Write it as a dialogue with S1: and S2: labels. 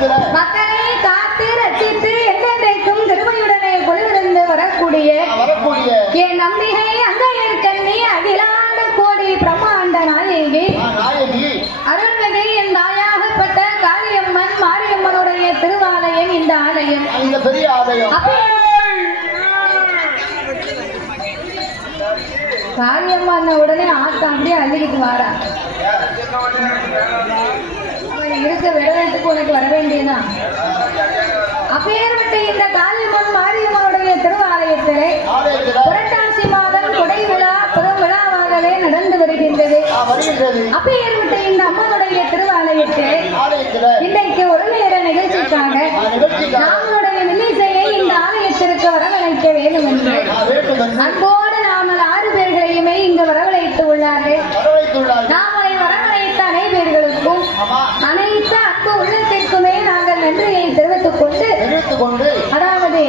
S1: மக்களை காத்து ரட்சித்து என்றென்றைக்கும் திருமையுடனே பொழுவிருந்து வரக்கூடிய என் நம்பிகை அங்க கண்ணி அகிலாண்ட கோடி பிரம்மாண்ட நாயகி. அருள்மிகு என் தாயாகப்பட்ட காளியம்மன் மாரியம்மனுடைய திருவாலயம் இந்த ஆலயம். காளியம்மன் உடனே ஆட்டம் அப்படியே அள்ளிக்கிட்டு வாரா. அவன் இருக்க விடவேட்டுக்கு உனக்கு வர வேண்டியதான் அப்பேற்பட்ட இந்த காளியம்மன் மாரியம்மனுடைய திருவாலயத்திலே புரட்டாசி மாதம் கொடை விழா பெரும் விழாவாகவே நடந்து வருகின்றது. அப்பேற்பட்ட இந்த அம்மனுடைய திருவாலயத்தில் இன்றைக்கு ஒரு நேர நிகழ்ச்சிக்காக
S2: நாமளுடைய நிகழ்ச்சிக்காக
S1: வில்லிசையை இந்த ஆலயத்திற்கு வரவழைக்க வேண்டும் என்று அன்போடு நாமல் ஆறு பேர்களையுமே இங்கு வரவழைத்து உள்ளார்கள் நாமளை வரவழைத்த அனைவர்களுக்கும் போன்று அதாவது